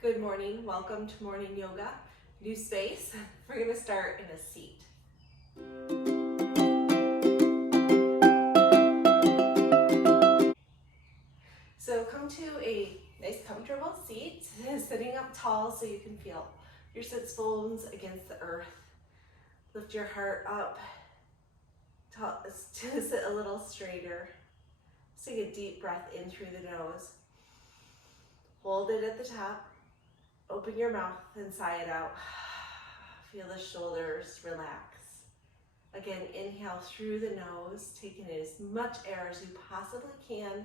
Good morning, welcome to morning yoga. New space. We're gonna start in a seat. So come to a nice comfortable seat, sitting up tall so you can feel your sits bones against the earth. Lift your heart up to sit a little straighter. Just take a deep breath in through the nose. Hold it at the top. Open your mouth and sigh it out. Feel the shoulders relax. Again, inhale through the nose, taking in as much air as you possibly can.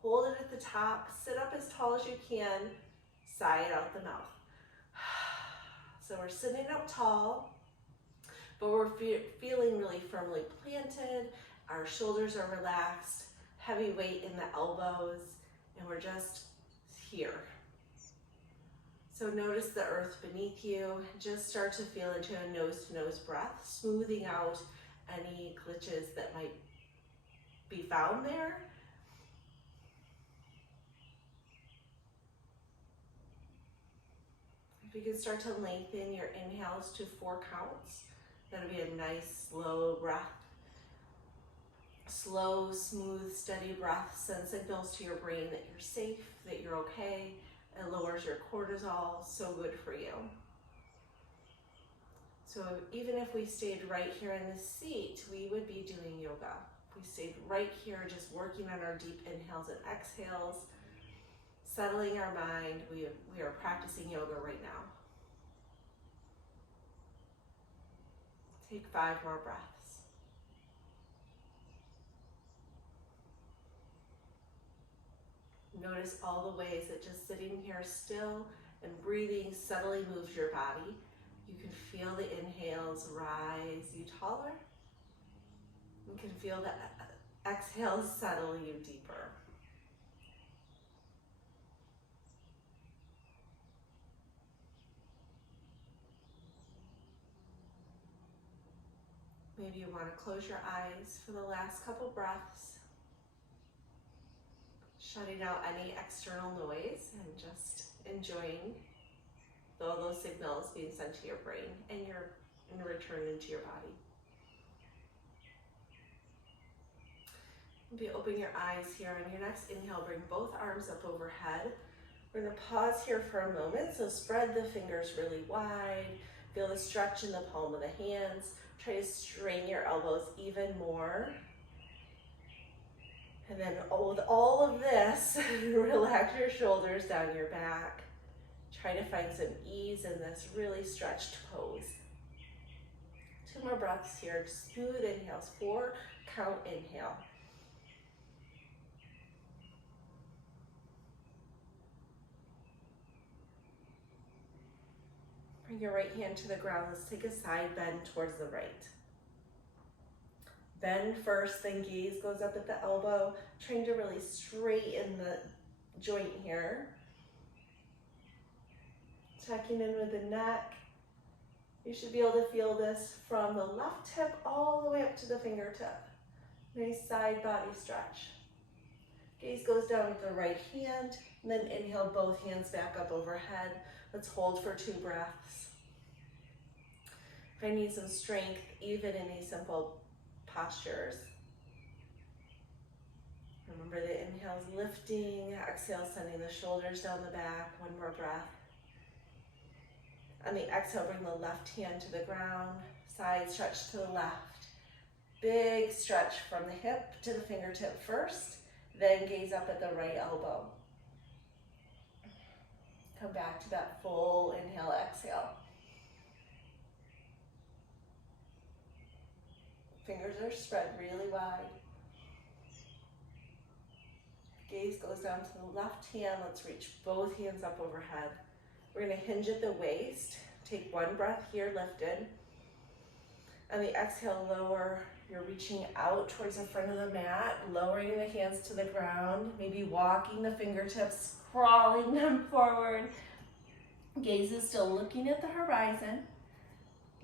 Hold it at the top, sit up as tall as you can, sigh it out the mouth. So we're sitting up tall, but we're feeling really firmly planted. Our shoulders are relaxed, heavy weight in the elbows, and we're just here. So notice the earth beneath you. Just start to feel into a nose-to-nose breath, smoothing out any glitches that might be found there. If you can start to lengthen your inhales to 4 counts, that'll be a nice slow breath. Slow, smooth, steady breath sends signals to your brain that you're safe, that you're okay. It lowers your cortisol, so good for you. So even if we stayed right here in the seat, we would be doing yoga. If we stayed right here, just working on our deep inhales and exhales, settling our mind, we are practicing yoga right now. Take 5 more breaths. Notice all the ways that just sitting here still and breathing subtly moves your body. You can feel the inhales rise you taller. You can feel the exhales settle you deeper. Maybe you want to close your eyes for the last couple breaths, shutting out any external noise and just enjoying all those signals being sent to your brain and in return into your body. Maybe open your eyes here. On your next inhale, bring both arms up overhead. We're going to pause here for a moment, so spread the fingers really wide. Feel the stretch in the palm of the hands. Try to strain your elbows even more. And then with all of this, relax your shoulders down your back. Try to find some ease in this really stretched pose. 2 more breaths here, smooth inhales, 4 count inhale. Bring your right hand to the ground. Let's take a side bend towards the right. Bend first, then gaze goes up at the elbow, trying to really straighten the joint here. Checking in with the neck. You should be able to feel this from the left hip all the way up to the fingertip. Nice side body stretch. Gaze goes down with the right hand, and then inhale both hands back up overhead. Let's hold for 2 breaths. If I need some strength, even in these simple postures. Remember the inhale's lifting, exhale sending the shoulders down the back. 1 more breath. On the exhale, bring the left hand to the ground, side stretch to the left. Big stretch from the hip to the fingertip first, then gaze up at the right elbow. Come back to that full inhale, exhale. Fingers are spread really wide. Gaze goes down to the left hand. Let's reach both hands up overhead. We're going to hinge at the waist. Take 1 breath here, lifted. On the exhale, lower. You're reaching out towards the front of the mat, lowering the hands to the ground, maybe walking the fingertips, crawling them forward. Gaze is still looking at the horizon.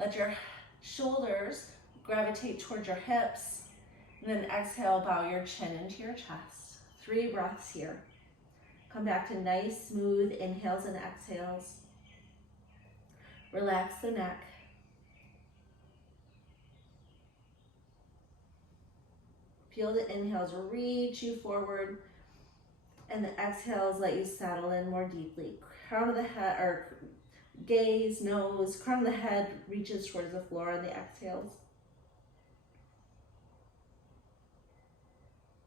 Let your shoulders gravitate towards your hips. And then exhale, bow your chin into your chest. 3 breaths here. Come back to nice, smooth inhales and exhales. Relax the neck. Feel the inhales reach you forward, and the exhales let you settle in more deeply. Crown of the head, or gaze, nose, crown of the head reaches towards the floor on the exhales.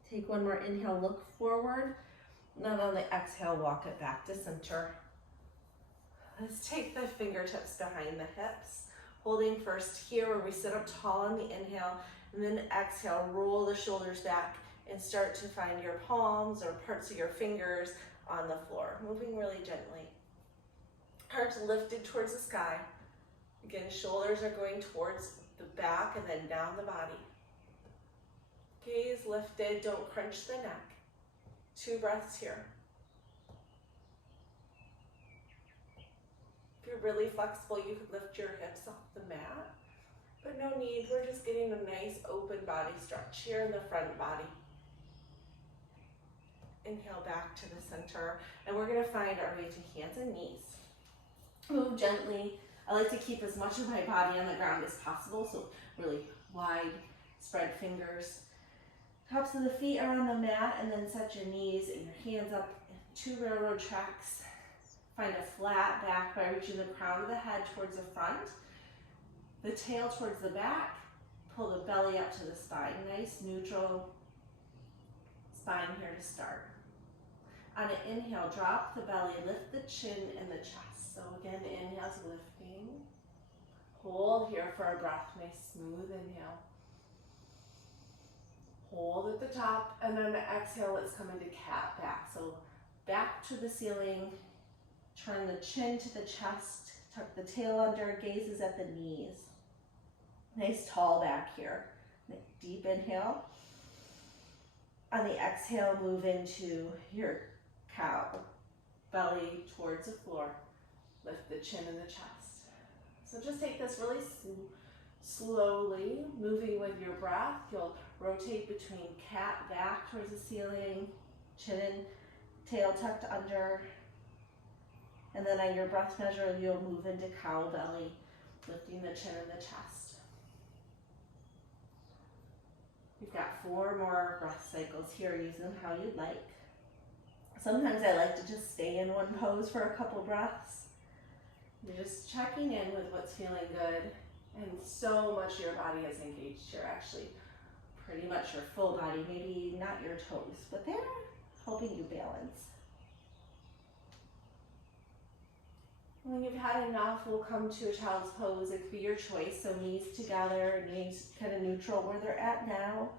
Take one more inhale, look forward. And then on the exhale, walk it back to center. Let's take the fingertips behind the hips, holding first here where we sit up tall on the inhale, and then exhale, roll the shoulders back and start to find your palms or parts of your fingers on the floor, moving really gently. Heart's lifted towards the sky. Again, shoulders are going towards the back and then down the body. Gaze lifted, don't crunch the neck. 2 breaths here. If you're really flexible, you could lift your hips off the mat, but no need. We're just getting a nice open body stretch here in the front body. Inhale back to the center, and we're gonna find our way to hands and knees. Move gently. I like to keep as much of my body on the ground as possible, so really wide spread fingers. Tops of the feet are on the mat, and then set your knees and your hands up in 2 railroad tracks. Find a flat back by reaching the crown of the head towards the front, the tail towards the back. Pull the belly up to the spine. Nice neutral spine here to start. On an inhale, drop the belly, lift the chin and the chest. So again, inhale's lifting. Hold here for a breath, nice smooth inhale. Hold at the top, and then exhale, let's come into cat back. So back to the ceiling, turn the chin to the chest, tuck the tail under, gazes at the knees. Nice tall back here. Deep inhale. On the exhale, move into your cow. Belly towards the floor. Lift the chin and the chest. So just take this really slowly, moving with your breath. You'll rotate between cat back towards the ceiling, chin and tail tucked under. And then on your breath measure, you'll move into cow belly, lifting the chin and the chest. You've got 4 more breath cycles here. Use them how you'd like. Sometimes I like to just stay in one pose for a couple breaths. You're just checking in with what's feeling good. And so much of your body is engaged here, actually. Pretty much your full body, maybe not your toes, but they're helping you balance. When you've had enough, we'll come to a child's pose. It could be your choice, so knees together, knees kind of neutral where they're at now.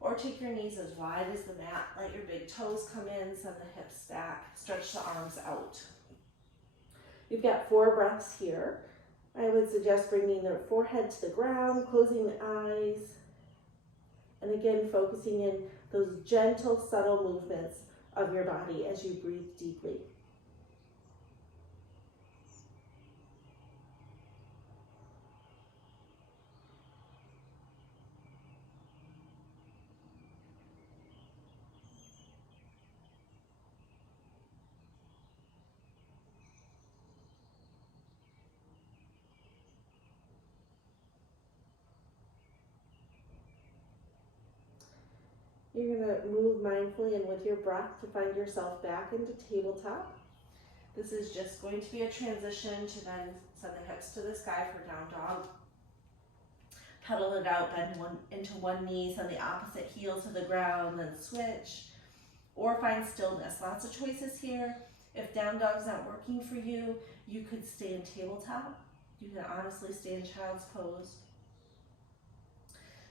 Or take your knees as wide as the mat. Let your big toes come in, send the hips back, stretch the arms out. You've got 4 breaths here. I would suggest bringing the forehead to the ground, closing the eyes, and again, focusing in those gentle, subtle movements of your body as you breathe deeply. You're going to move mindfully and with your breath to find yourself back into tabletop. This is just going to be a transition to then send the hips to the sky for down dog. Pedal it out, bend into one knee, send the opposite heel to the ground, then switch. Or find stillness. Lots of choices here. If down dog's not working for you, you could stay in tabletop. You can honestly stay in child's pose.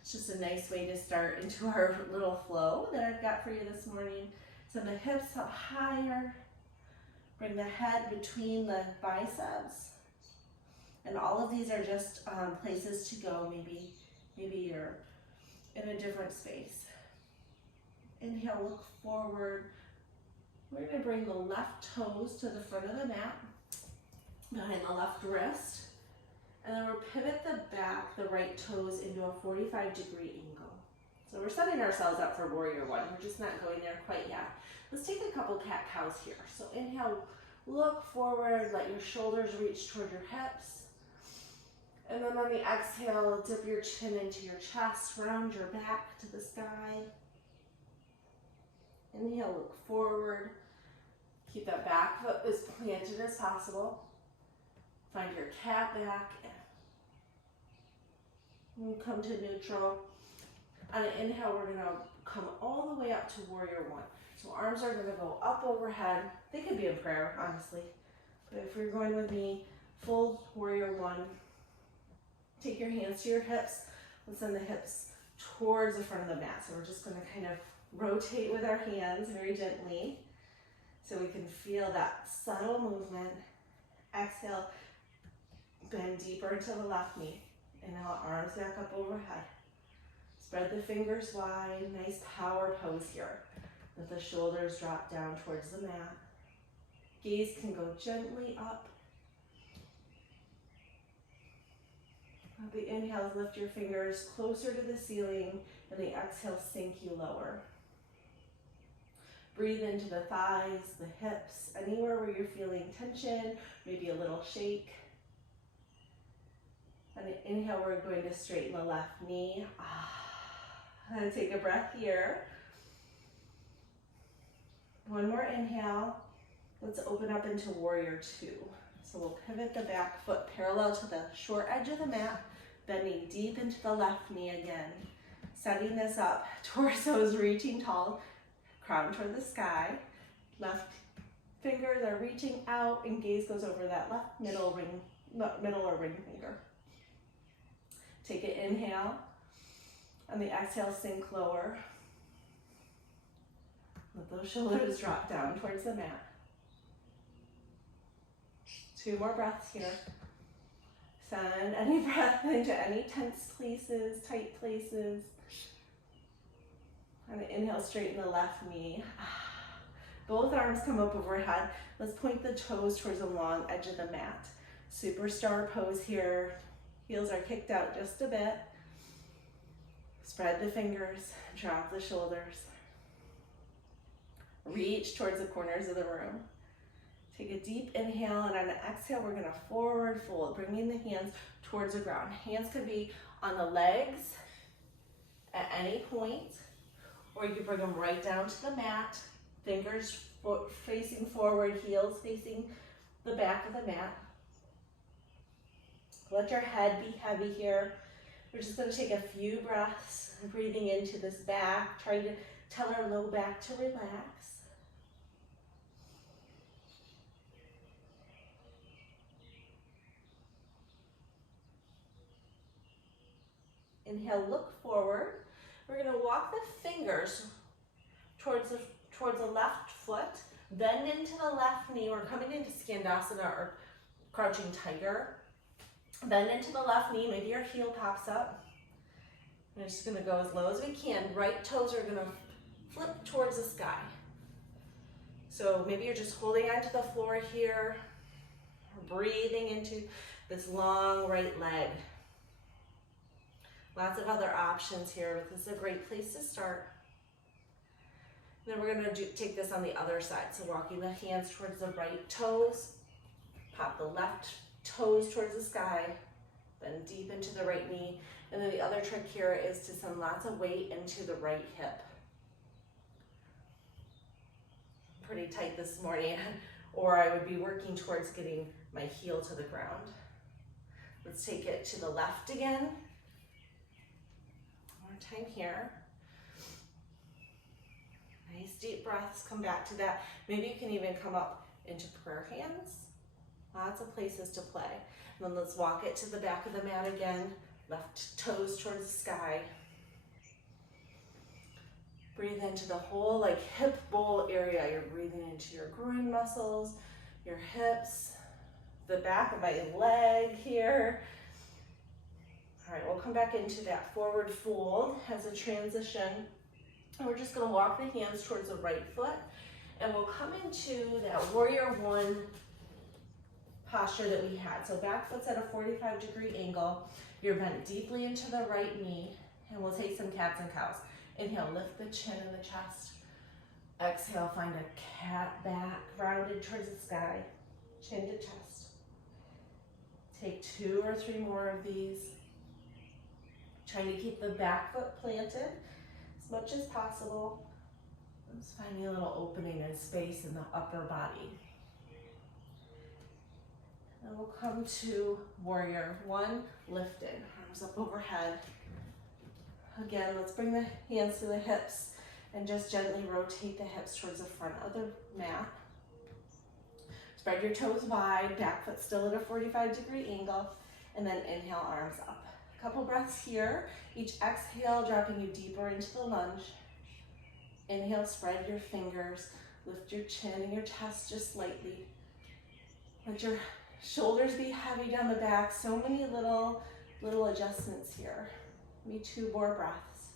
It's just a nice way to start into our little flow that I've got for you this morning. Send the hips up higher. Bring the head between the biceps. And all of these are just places to go. Maybe you're in a different space. Inhale, look forward. We're going to bring the left toes to the front of the mat, behind the left wrist. And then we'll pivot the right toes into a 45-degree angle. So we're setting ourselves up for warrior 1. We're just not going there quite yet. Let's take a couple cat-cows here. So inhale, look forward, let your shoulders reach toward your hips. And then on the exhale, dip your chin into your chest, round your back to the sky. Inhale, look forward. Keep that back foot as planted as possible. Find your cat back. And come to neutral. On an inhale, we're going to come all the way up to warrior one. So arms are going to go up overhead. They could be in prayer, honestly. But if you're going with me, full warrior one. Take your hands to your hips. Let's send the hips towards the front of the mat. So we're just going to kind of rotate with our hands very gently so we can feel that subtle movement. Exhale, bend deeper into the left knee. Inhale, arms back up overhead. Spread the fingers wide, nice power pose here. Let the shoulders drop down towards the mat. Gaze can go gently up. On the inhales, lift your fingers closer to the ceiling, and the exhale, sink you lower. Breathe into the thighs, the hips, anywhere where you're feeling tension, maybe a little shake. On the inhale, we're going to straighten the left knee. And take a breath here. One more inhale. Let's open up into warrior two. So we'll pivot the back foot parallel to the short edge of the mat, bending deep into the left knee again. Setting this up, torso's reaching tall, crown toward the sky. Left fingers are reaching out and gaze goes over that left middle or ring finger. Take an inhale. On the exhale, sink lower. Let those shoulders drop down towards the mat. 2 more breaths here. Send any breath into any tense places, tight places. On the inhale, straighten the left knee. Both arms come up overhead. Let's point the toes towards the long edge of the mat. Superstar pose here. Heels are kicked out just a bit. Spread the fingers, drop the shoulders. Reach towards the corners of the room. Take a deep inhale, and on an exhale, we're gonna forward fold, bringing the hands towards the ground. Hands could be on the legs at any point, or you can bring them right down to the mat. Fingers facing forward, heels facing the back of the mat. Let your head be heavy here. We're just going to take a few breaths, breathing into this back, trying to tell our low back to relax. Inhale, look forward. We're going to walk the fingers towards the left foot, bend into the left knee. We're coming into Skandasana or crouching tiger. Bend into the left knee, maybe your heel pops up. We're just gonna go as low as we can. Right toes are gonna flip towards the sky. So maybe you're just holding onto the floor here, breathing into this long right leg. Lots of other options here, but this is a great place to start. And then we're gonna take this on the other side. So walking the hands towards the right toes, pop the left toes towards the sky, bend deep into the right knee. And then the other trick here is to send lots of weight into the right hip. Pretty tight this morning, or I would be working towards getting my heel to the ground. Let's take it to the left again. One more time here. Nice deep breaths, come back to that. Maybe you can even come up into prayer hands. Lots of places to play. And then let's walk it to the back of the mat again. Left toes towards the sky. Breathe into the whole hip bowl area. You're breathing into your groin muscles, your hips, the back of my leg here. All right, we'll come back into that forward fold as a transition. And we're just gonna walk the hands towards the right foot, and we'll come into that warrior one posture that we had. So back foot's at a 45-degree angle. You're bent deeply into the right knee, and we'll take some cats and cows. Inhale, lift the chin and the chest. Exhale, find a cat back, rounded towards the sky, chin to chest. Take 2 or 3 more of these. Trying to keep the back foot planted as much as possible. Just finding a little opening and space in the upper body. And we'll come to warrior 1, lifted, arms up overhead. Again, let's bring the hands to the hips and just gently rotate the hips towards the front of the mat. Spread your toes wide, back foot still at a 45-degree angle, and then inhale, arms up. A couple breaths here. Each exhale, dropping you deeper into the lunge. Inhale, spread your fingers, lift your chin and your chest just slightly. Let your shoulders be heavy down the back. So many little adjustments here. Maybe 2 more breaths.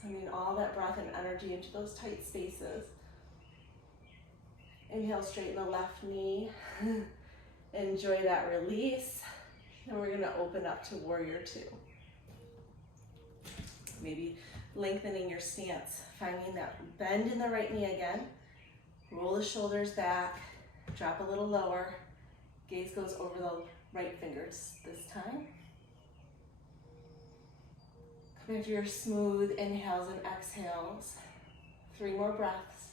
Sending all that breath and energy into those tight spaces. Inhale, straighten the left knee. Enjoy that release. And we're gonna open up to warrior 2. Maybe lengthening your stance, finding that bend in the right knee again. Roll the shoulders back, drop a little lower. Gaze goes over the right fingers this time. Come into your smooth inhales and exhales. 3 more breaths.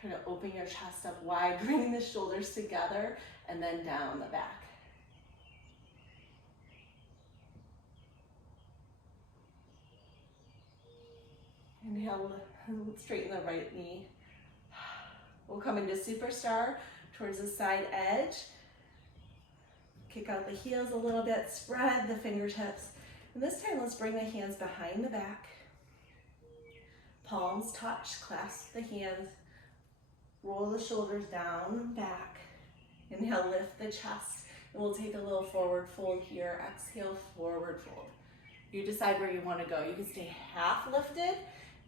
Try to open your chest up wide, bringing the shoulders together, and then down the back. Inhale, straighten the right knee. We'll come into superstar towards the side edge. Kick out the heels a little bit, spread the fingertips. And this time, let's bring the hands behind the back. Palms touch, clasp the hands. Roll the shoulders down and back. Inhale, lift the chest. And we'll take a little forward fold here. Exhale, forward fold. You decide where you want to go. You can stay half lifted,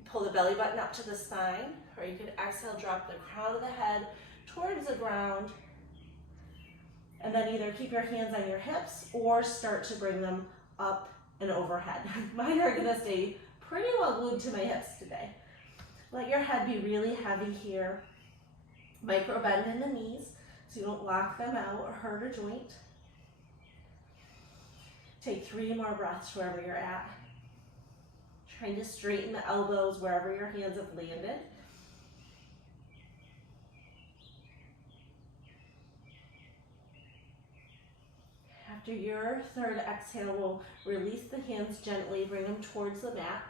pull the belly button up to the spine, or you can exhale, drop the crown of the head towards the ground, and then either keep your hands on your hips or start to bring them up and overhead. Mine are gonna stay pretty well glued to my hips today. Let your head be really heavy here. Micro bend in the knees so you don't lock them out or hurt a joint. Take 3 more breaths wherever you're at. Trying to straighten the elbows wherever your hands have landed. After your 3rd exhale, we'll release the hands gently, bring them towards the mat,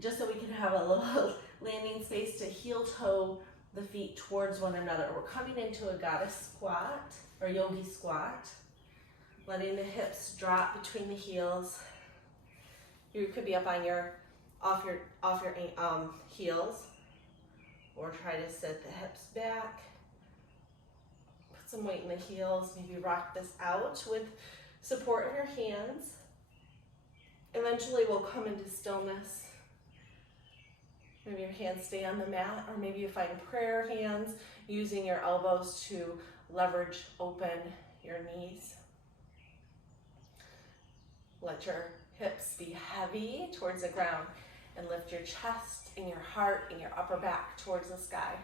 just so we can have a little landing space to heel toe the feet towards one another. We're coming into a goddess squat or yogi squat, letting the hips drop between the heels. You could be up on off your heels, or try to sit the hips back. Put some weight in the heels. Maybe rock this out with support of your hands. Eventually, we'll come into stillness. Maybe your hands stay on the mat, or maybe you find prayer hands, using your elbows to leverage open your knees. Let your hips be heavy towards the ground, and lift your chest and your heart and your upper back towards the sky.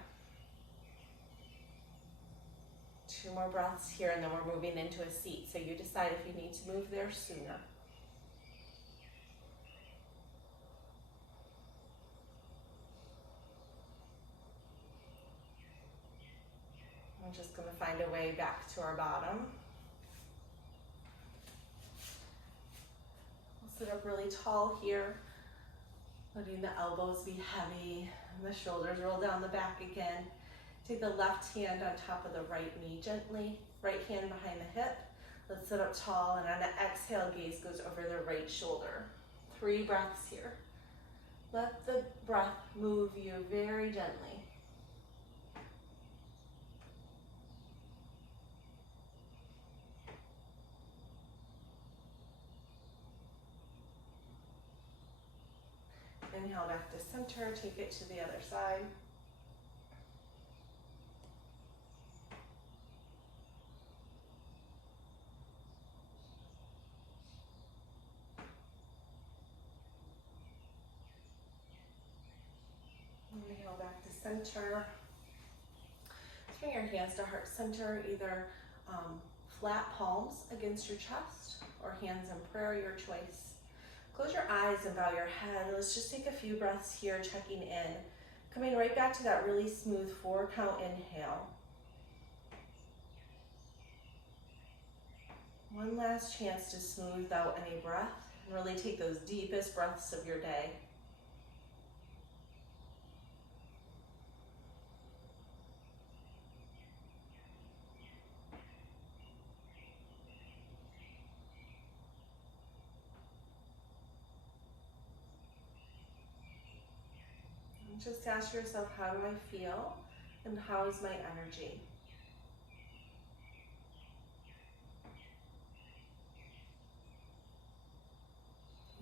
2 more breaths here, and then we're moving into a seat. So you decide if you need to move there sooner. We're just going to find a way back to our bottom. We'll sit up really tall here, letting the elbows be heavy and the shoulders roll down the back again. Take the left hand on top of the right knee gently, right hand behind the hip. Let's sit up tall, and on an exhale, gaze goes over the right shoulder. 3 breaths here. Let the breath move you very gently. Inhale back to center, take it to the other side. center. Let's bring your hands to heart center, either flat palms against your chest or hands in prayer, your choice. Close your eyes and bow your head. Let's just take a few breaths here, checking in. Coming right back to that really smooth 4-count inhale. One last chance to smooth out any breath and really take those deepest breaths of your day. And just ask yourself, how do I feel and how is my energy?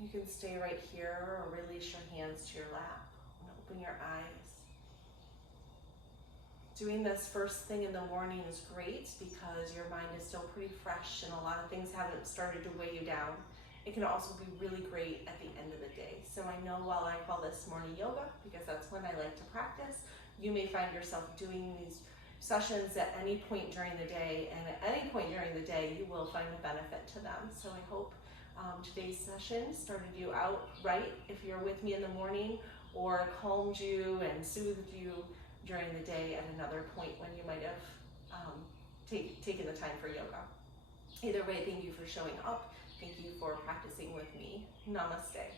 You can stay right here or release your hands to your lap and open your eyes. Doing this first thing in the morning is great because your mind is still pretty fresh and a lot of things haven't started to weigh you down. It can also be really great at the end of the day. So I know while I call this morning yoga, because that's when I like to practice, you may find yourself doing these sessions at any point during the day, and at any point during the day, you will find a benefit to them. So I hope today's session started you out right if you're with me in the morning, or calmed you and soothed you during the day at another point when you might have taken the time for yoga. Either way, thank you for showing up. Thank you for practicing with me. Namaste.